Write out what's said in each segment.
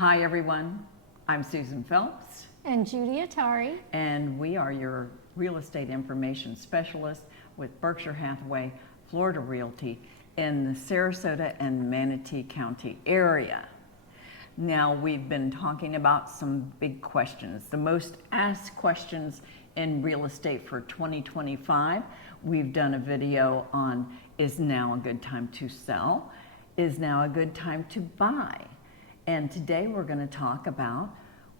Hi everyone, I'm Susan Phelps. And Judy Athari. And we are your real estate information specialist with Berkshire Hathaway Florida Realty in the Sarasota and Manatee County area. Now we've been talking about some big questions, the most asked questions in real estate for 2025. We've done a video on, is now a good time to sell? Is now a good time to buy? And today we're going to talk about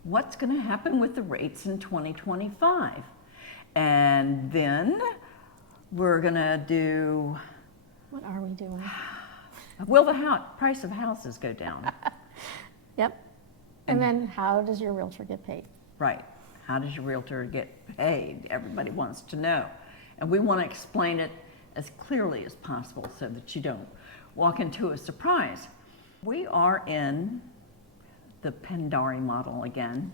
what's going to happen with the rates in 2025. And then we're going to do... What are we doing? Will the price of houses go down? Yep. And then how does your realtor get paid? Right. How does your realtor get paid? Everybody wants to know. And we want to explain it as clearly as possible so that you don't walk into a surprise. We are in the Pendari model again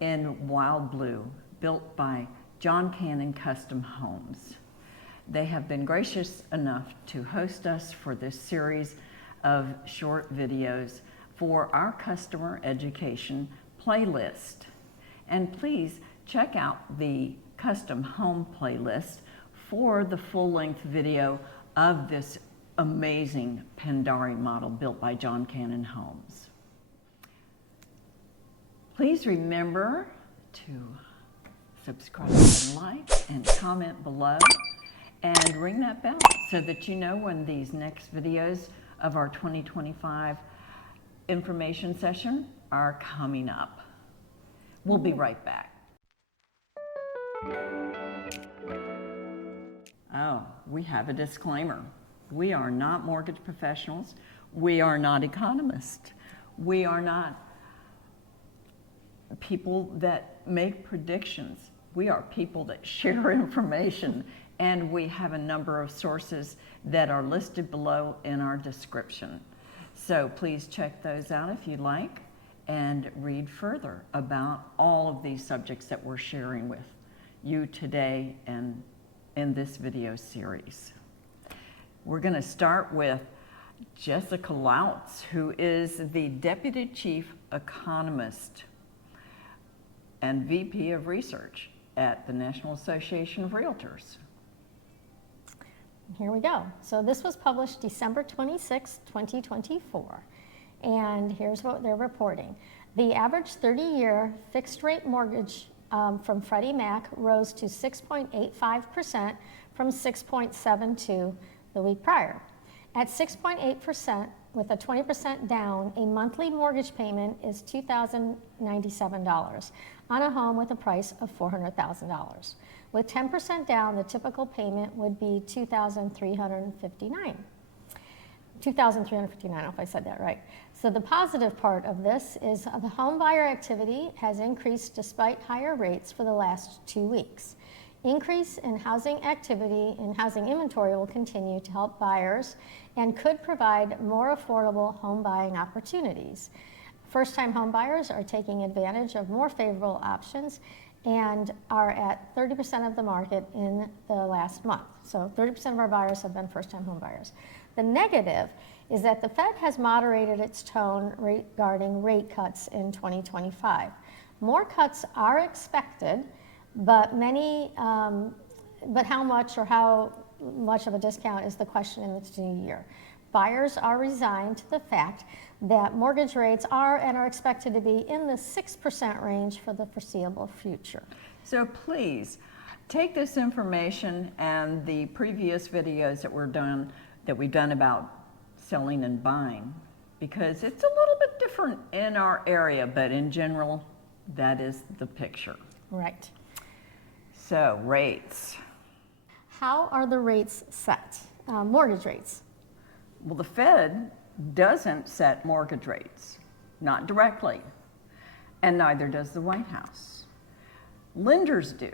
in Wild Blue, built by John Cannon Custom Homes. They have been gracious enough to host us for this series of short videos for our customer education playlist. And please check out the custom home playlist for the full-length video of this amazing Pendari model built by John Cannon Homes. Please remember to subscribe and like and comment below and ring that bell so that you know when these next videos of our 2025 information session are coming up. We'll be right back. Oh, we have a disclaimer. We are not mortgage professionals. We are not economists. We are not people that make predictions. We are people that share information, and we have a number of sources that are listed below in our description. So please check those out if you like and read further about all of these subjects that we're sharing with you today and in this video series. We're going to start with Jessica Lautz, who is the Deputy Chief Economist and VP of Research at the National Association of Realtors. Here we go. So this was published December 26, 2024. And here's what they're reporting. The average 30-year fixed-rate mortgage from Freddie Mac rose to 6.85% from 6.72% the week prior. At 6.8%, with a 20% down, a monthly mortgage payment is $2,097 on a home with a price of $400,000. With 10% down, the typical payment would be $2,359. I don't know if I said that right. So the positive part of this is the home buyer activity has increased despite higher rates for the last 2 weeks. Increase in housing activity and housing inventory will continue to help buyers and could provide more affordable home buying opportunities. First-time home buyers are taking advantage of more favorable options and are at 30% of the market in the last month. So 30% of our buyers have been first-time home buyers. The negative is that the Fed has moderated its tone regarding rate cuts in 2025. More cuts are expected, but how much of a discount is the question in this new year. Buyers are resigned to the fact that mortgage rates are and are expected to be in the 6% range for the foreseeable future. So please take this information and the previous videos that we've done about selling and buying, because it's a little bit different in our area, but in general, that is the picture. Right. So rates. How are the rates set? Mortgage rates. Well, the Fed doesn't set mortgage rates, not directly, and neither does the White House. Lenders do.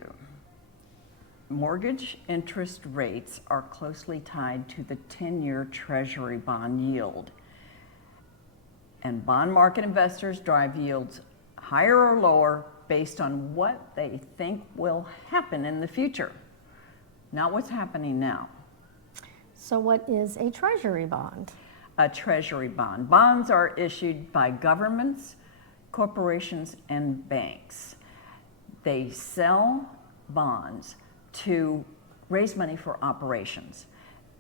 Mortgage interest rates are closely tied to the 10-year Treasury bond yield. And bond market investors drive yields higher or lower based on what they think will happen in the future, not what's happening now. So what is a Treasury bond? a treasury bond. Bonds are issued by governments, corporations, and banks. They sell bonds to raise money for operations.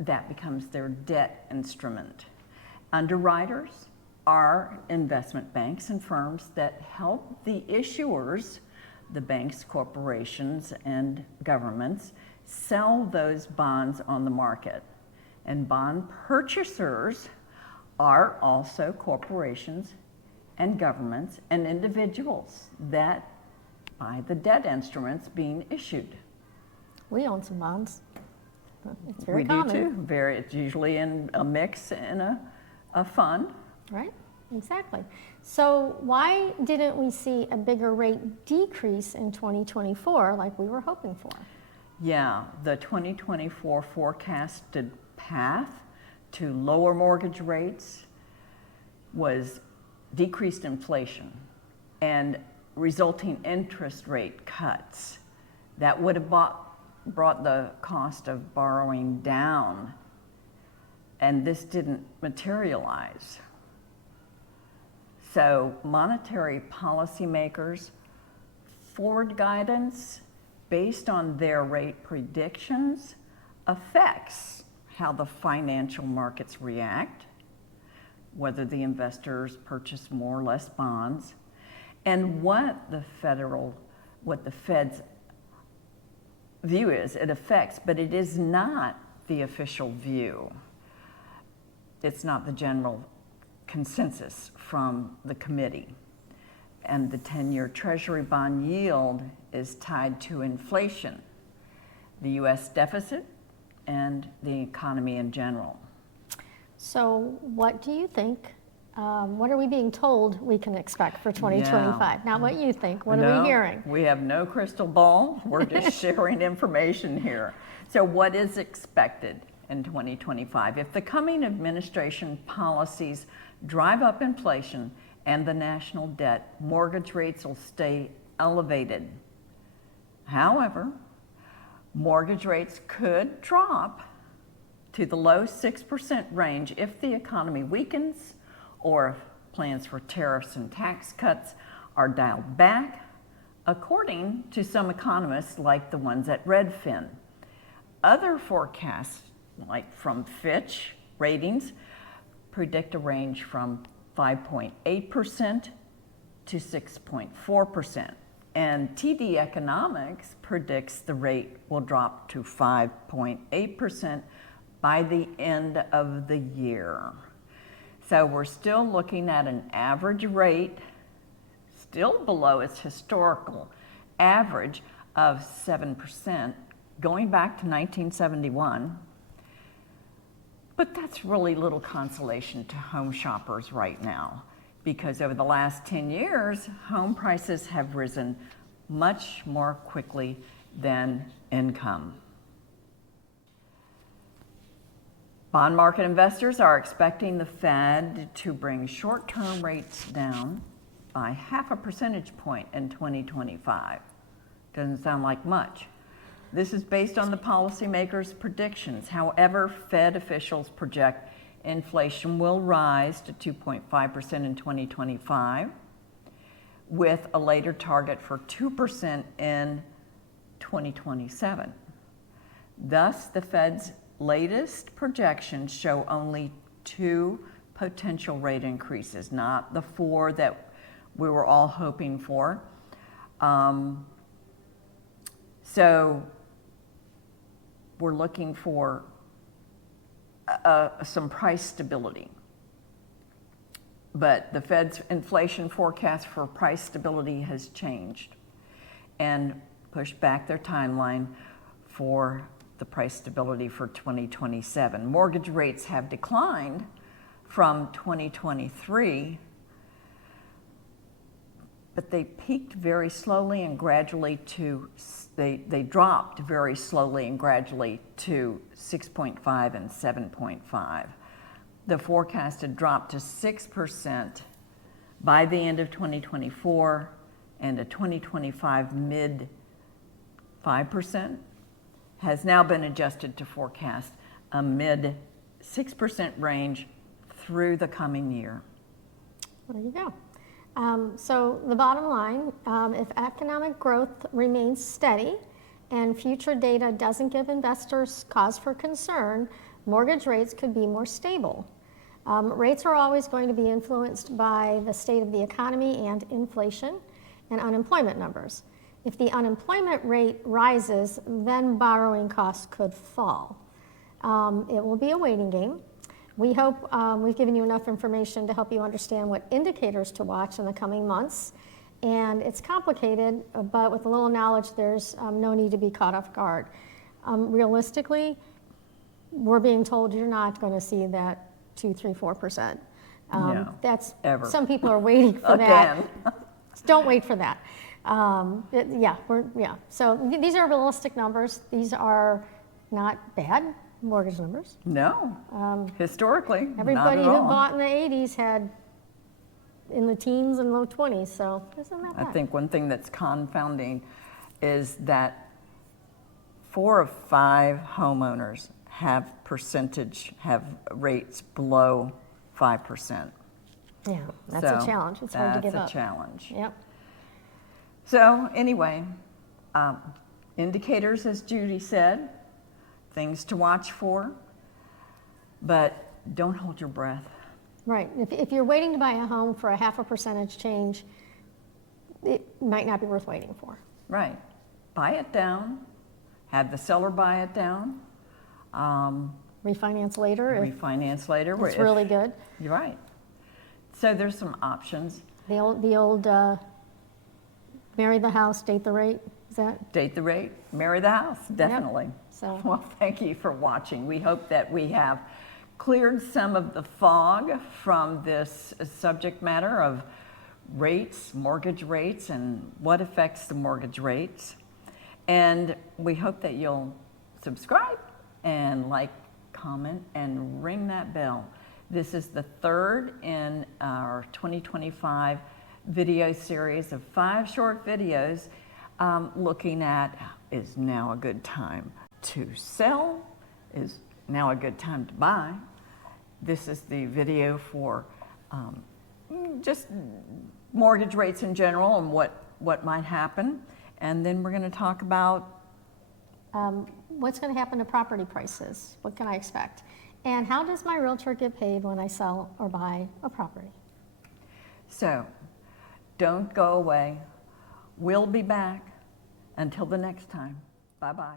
That becomes their debt instrument. Underwriters are investment banks and firms that help the issuers, the banks, corporations, and governments, sell those bonds on the market. And bond purchasers are also corporations and governments and individuals that buy the debt instruments being issued. We own some bonds. It's very We common. do too. It's usually in a mix in a fund. Right, exactly. So why didn't we see a bigger rate decrease in 2024 like we were hoping for? Yeah, the 2024 forecasted path to lower mortgage rates was decreased inflation and resulting interest rate cuts. That would have brought the cost of borrowing down, and this didn't materialize. So monetary policymakers' forward guidance based on their rate predictions affects how the financial markets react, whether the investors purchase more or less bonds, and what the Fed's view is. It affects, but it is not the official view. It's not the general consensus from the committee. And the 10-year Treasury bond yield is tied to inflation, the U.S. deficit, and the economy in general. So what do you think? What are we being told we can expect for 2025? Yeah. Not what you think. What are No, we hearing? We have no crystal ball. We're just sharing information here. So what is expected in 2025? If the coming administration policies drive up inflation and the national debt, mortgage rates will stay elevated. However, mortgage rates could drop to the low 6% range if the economy weakens or if plans for tariffs and tax cuts are dialed back, according to some economists like the ones at Redfin. Other forecasts, like from Fitch Ratings, predict a range from 5.8% to 6.4%. And TD Economics predicts the rate will drop to 5.8% by the end of the year. So we're still looking at an average rate, still below its historical average of 7%, going back to 1971. But that's really little consolation to home shoppers right now, because over the last 10 years, home prices have risen much more quickly than income. Bond market investors are expecting the Fed to bring short-term rates down by 0.5 percentage point in 2025. Doesn't sound like much. This is based on the policymakers' predictions. However, Fed officials project inflation will rise to 2.5% in 2025, with a later target for 2% in 2027. Thus, the Fed's latest projections show only 2 potential rate increases, not the 4 that we were all hoping for. So we're looking for some price stability. But the Fed's inflation forecast for price stability has changed and pushed back their timeline for the price stability for 2027. Mortgage rates have declined from 2023, but they peaked very slowly and gradually to, they dropped very slowly and gradually to 6.5 and 7.5. The forecasted drop to 6% by the end of 2024 and a 2025 mid 5% has now been adjusted to forecast a mid 6% range through the coming year. There you go. So the bottom line, if economic growth remains steady and future data doesn't give investors cause for concern, mortgage rates could be more stable. Rates are always going to be influenced by the state of the economy and inflation and unemployment numbers. If the unemployment rate rises, then borrowing costs could fall. It will be a waiting game. We hope we've given you enough information to help you understand what indicators to watch in the coming months. And it's complicated, but with a little knowledge, there's no need to be caught off guard. Realistically, we're being told you're not going to see that 2, 3, 4%. No, that's ever. Some people are waiting for Again. that. Don't wait for that. So these are realistic numbers. These are not bad mortgage numbers. No, historically, Everybody not who at all. bought in the 80s had in the teens and low 20s, so isn't that bad? I think one thing that's confounding is that 4 of 5 homeowners have rates below 5%. Yeah, that's So a challenge. It's hard to give up. That's a challenge. Yep. So anyway, indicators, as Judy said, things to watch for, but don't hold your breath. Right. If you're waiting to buy a home for a 0.5% change, it might not be worth waiting for. Right. Buy it down, have the seller buy it down. Refinance later. Refinance later. It's really good. You're right. So there's some options. The old marry the house, date the rate. Is that? Date the rate, marry the house, definitely. Yep. So. Well, thank you for watching. We hope that we have cleared some of the fog from this subject matter of rates, mortgage rates, and what affects the mortgage rates. And we hope that you'll subscribe and like, comment, and ring that bell. This is the third in our 2025 video series of 5 short videos looking at, is now a good time to sell? Is now a good time to buy? This is the video for just mortgage rates in general and what might happen. And then we're going to talk about what's going to happen to property prices. What can I expect? And how does my realtor get paid when I sell or buy a property? So, don't go away. We'll be back. Until the next time. Bye-bye.